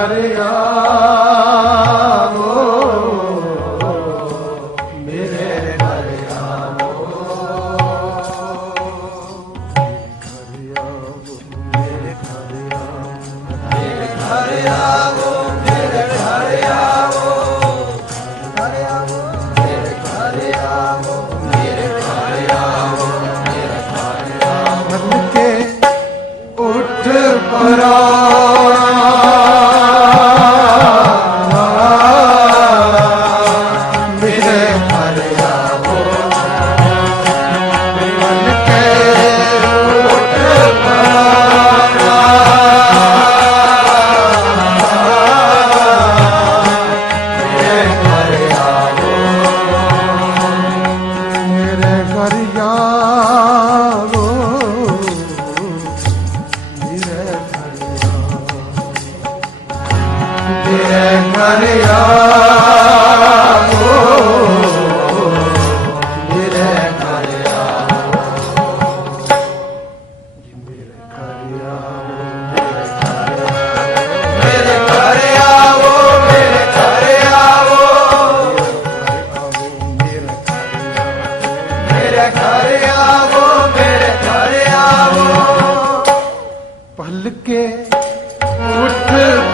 Hare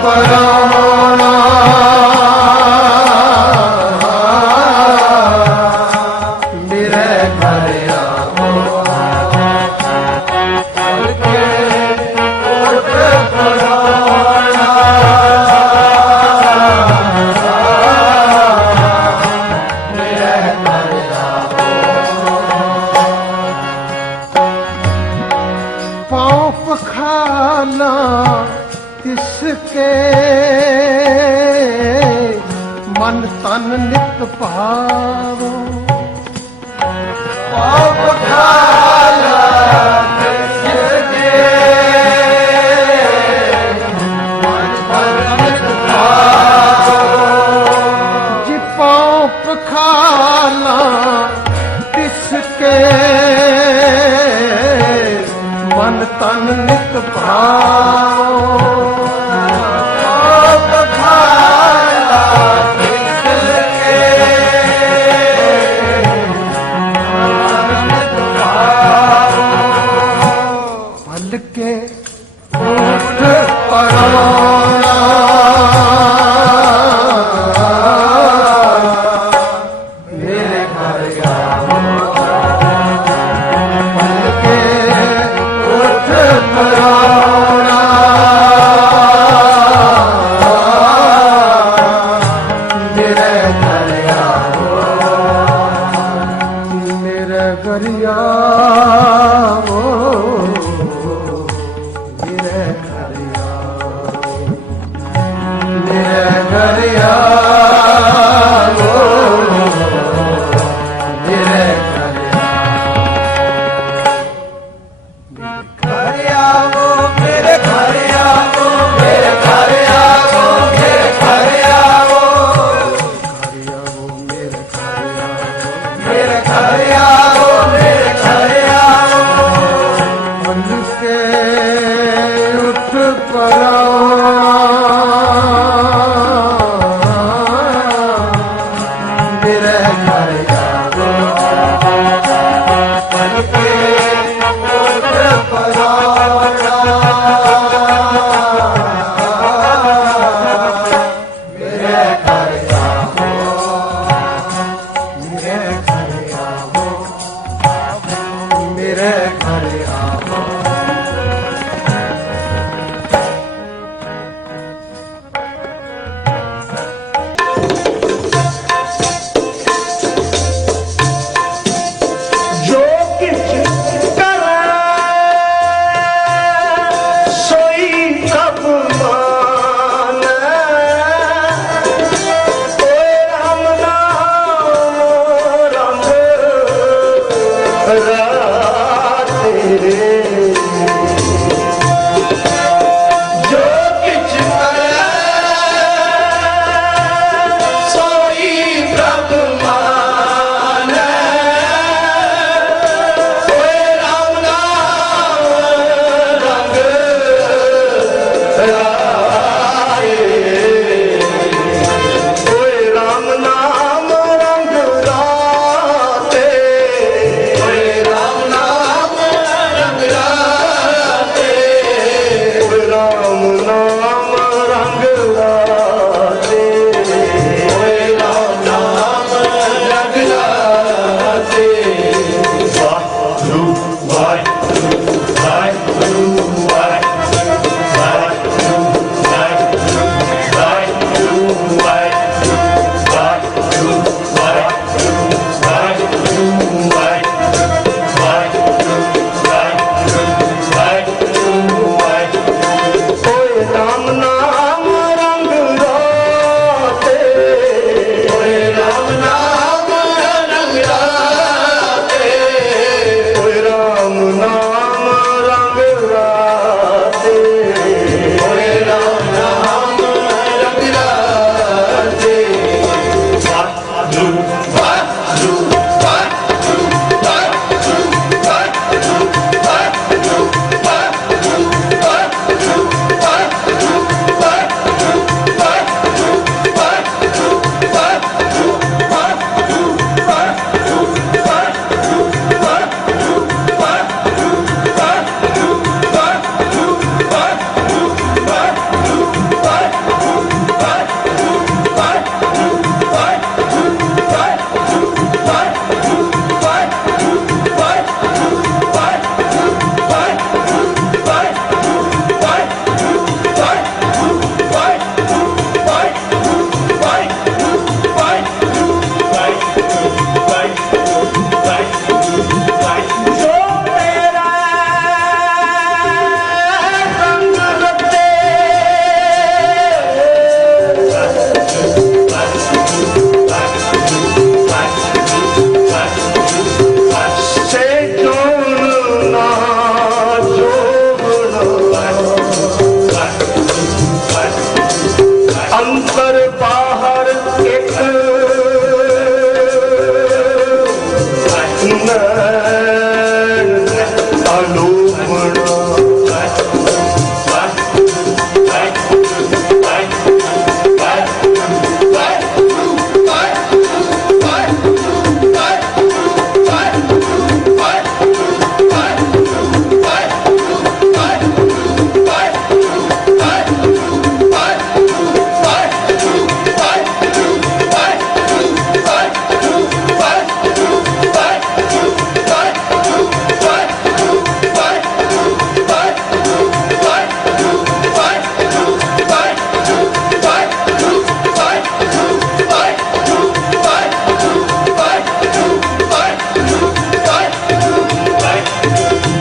પરા